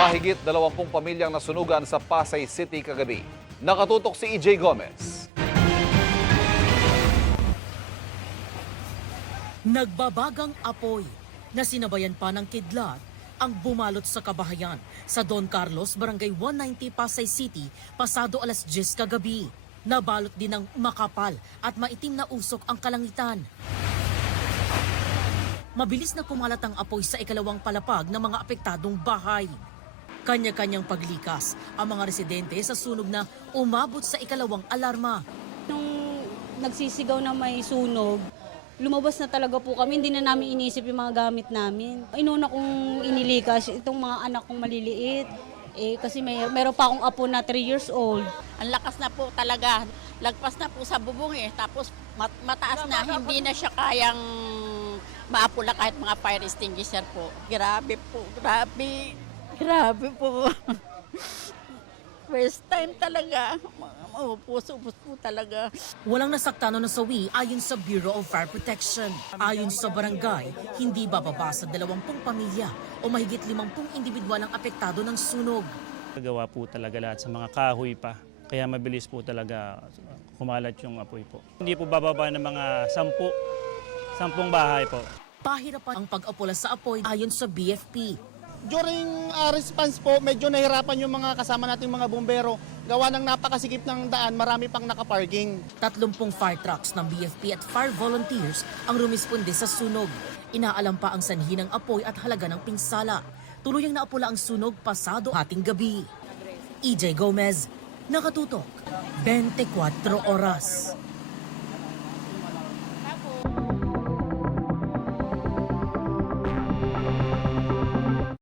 Mahigit 20 pamilyang nasunugan sa Pasay City kagabi. Nakatutok si EJ Gomez. Nagbabagang apoy na sinabayan pa ng kidlat ang bumalot sa kabahayan sa Don Carlos, Barangay 190, Pasay City, pasado alas 10 kagabi. Nabalot din ng makapal at maitim na usok ang kalangitan. Mabilis na kumalat ang apoy sa ikalawang palapag ng mga apektadong bahay. Kanya-kanyang paglikas ang mga residente sa sunog na umabot sa ikalawang alarma. Nung nagsisigaw na may sunog, lumabas na talaga po kami. Hindi na namin inisip yung mga gamit namin. Inuna kong inilikas itong mga anak kong maliliit. Kasi meron pa akong apo na 3 years old. Ang lakas na po talaga. Lagpas na po sa bubong Tapos mataas na. Hindi na siya kayang maapula kahit mga fire extinguisher po. Grabe po. Grabe. Grabe po. First time talaga. Puso-puso po talaga. Walang nasaktan o nasawi ayon sa Bureau of Fire Protection. Ayon sa barangay, hindi bababa sa 20 pamilya o mahigit 50 individual ang apektado ng sunog. Gawa po talaga lahat sa mga kahoy pa. Kaya mabilis po talaga kumalat yung apoy po. Hindi po bababa ng mga 10 bahay po. Pahirapan ang pag-apula sa apoy ayon sa BFP. During response po, medyo nahirapan yung mga kasama nating mga bumbero. Gawa ng napakasikip ng daan, marami pang nakaparking. 30 fire trucks ng BFP at fire volunteers ang rumisponde sa sunog. Inaalam pa ang sanhi ng apoy at halaga ng pinsala. Tuluyang naapula ang sunog pasado hating gabi. EJ Gomez, nakatutok, 24 oras.